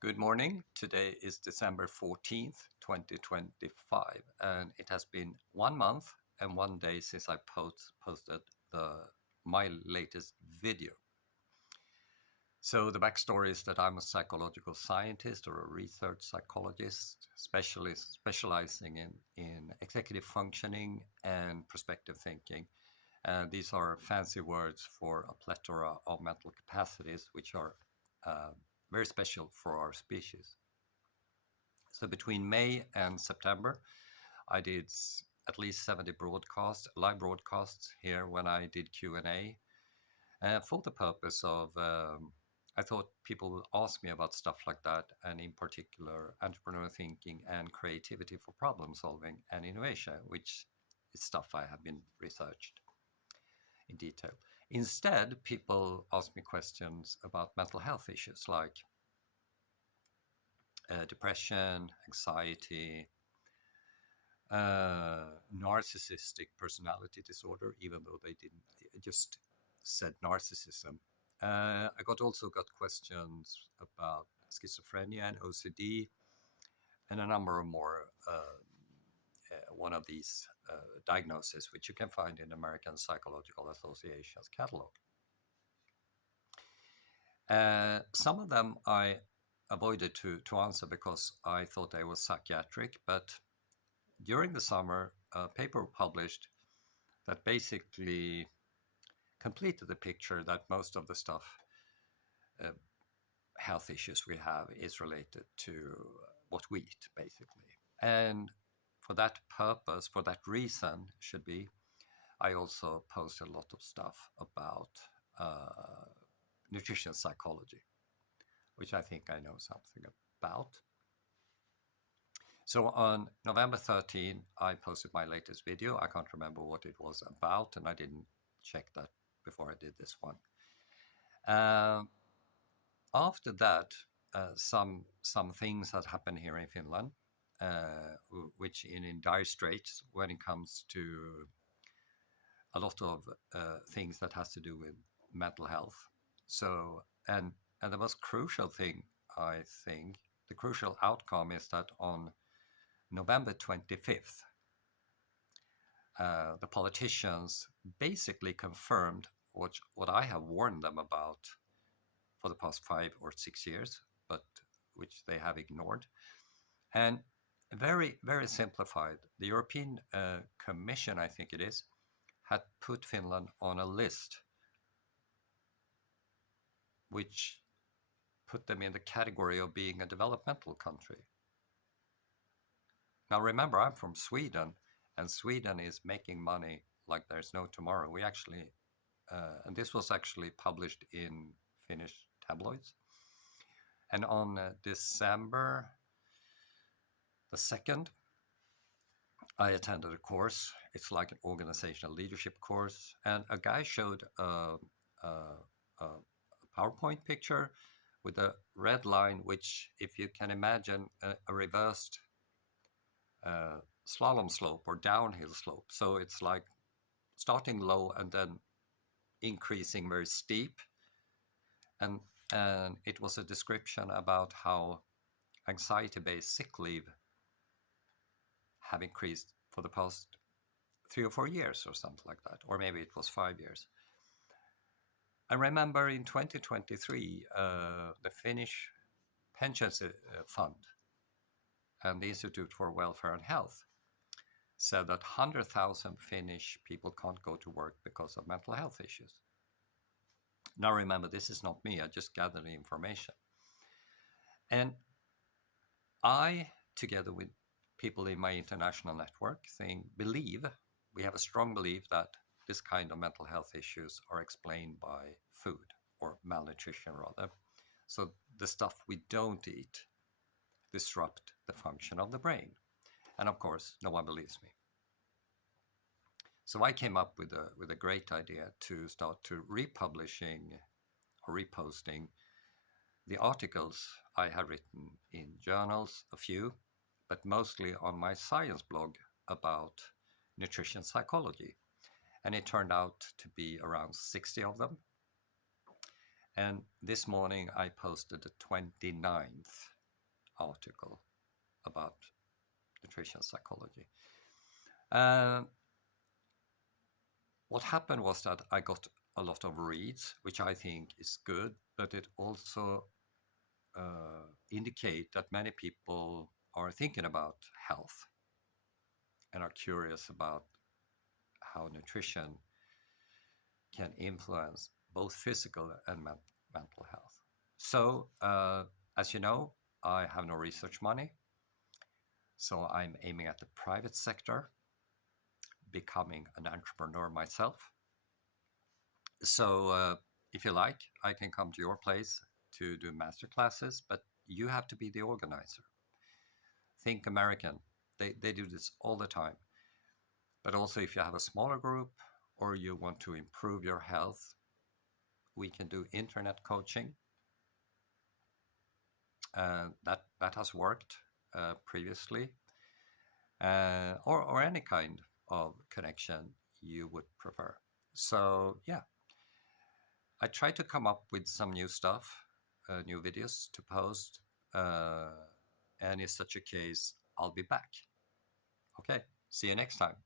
Good morning. Today is December 14th, 2025, and it has been 1 month and 1 day since I posted my latest video. So the backstory is that I'm a psychological scientist or a research psychologist, specializing in executive functioning and perspective thinking. These are fancy words for a plethora of mental capacities, which are very special for our species. So between May and September, I did at least 70 live broadcasts here when I did Q&A, for the purpose of, I thought people will ask me about stuff like that, and in particular, entrepreneurial thinking and creativity for problem solving and innovation, which is stuff I have been researched in detail. Instead, people ask me questions about mental health issues like depression, anxiety, narcissistic personality disorder, even though they didn't just said narcissism. I also got questions about schizophrenia and OCD, and a number of more. One of these diagnoses, which you can find in American Psychological Association's catalog. Some of them I avoided to answer because I thought they were psychiatric, but during the summer, a paper published that basically completed the picture that most of the stuff, health issues we have, is related to what we eat, basically. And for that purpose, for that reason, I also posted a lot of stuff about nutrition psychology, which I think I know something about. So on November 13, I posted my latest video. I can't remember what it was about, and I didn't check that before I did this one. After that, some things that happened here in Finland, which in dire straits when it comes to a lot of things that has to do with mental health. So and the most crucial thing, I think, the crucial outcome is that on November 25th, the politicians basically confirmed what I have warned them about for the past 5 or 6 years, but which they have ignored. And very, very simplified, the European Commission, I think it is, had put Finland on a list which put them in the category of being a developmental country. Now remember, I'm from Sweden, and Sweden is making money like there's no tomorrow. We actually, and this was actually published in Finnish tabloids. And on December the 2nd, I attended a course. It's like an organizational leadership course. And a guy showed a PowerPoint picture with a red line, which, if you can imagine, a reversed slalom slope or downhill slope. So it's like starting low and then increasing very steep. And it was a description about how anxiety-based sick leave have increased for the past 3 or 4 years or something like that, or maybe it was 5 years. I remember in 2023, the Finnish Pensions Fund and the Institute for Welfare and Health said that 100,000 Finnish people can't go to work because of mental health issues. Now remember, this is not me, I just gathered the information. And I, together with people in my international network, we have a strong belief that this kind of mental health issues are explained by food, or malnutrition rather. So the stuff we don't eat disrupt the function of the brain. And of course, no one believes me. So I came up with a great idea to start to republishing or reposting the articles I had written in journals, a few, but mostly on my science blog about nutrition psychology. And it turned out to be around 60 of them. And this morning I posted the 29th article about nutrition psychology. What happened was that I got a lot of reads, which I think is good, but it also indicate that many people are thinking about health and are curious about how nutrition can influence both physical and mental health. So, as you know, I have no research money, so I'm aiming at the private sector, becoming an entrepreneur myself. So, if you like, I can come to your place to do master classes, but you have to be the organizer. Think American. They do this all the time. But also, if you have a smaller group or you want to improve your health, we can do internet coaching. That has worked previously, or any kind of connection you would prefer. So yeah, I try to come up with some new stuff, new videos to post, and if such a case, I'll be back. Okay, see you next time.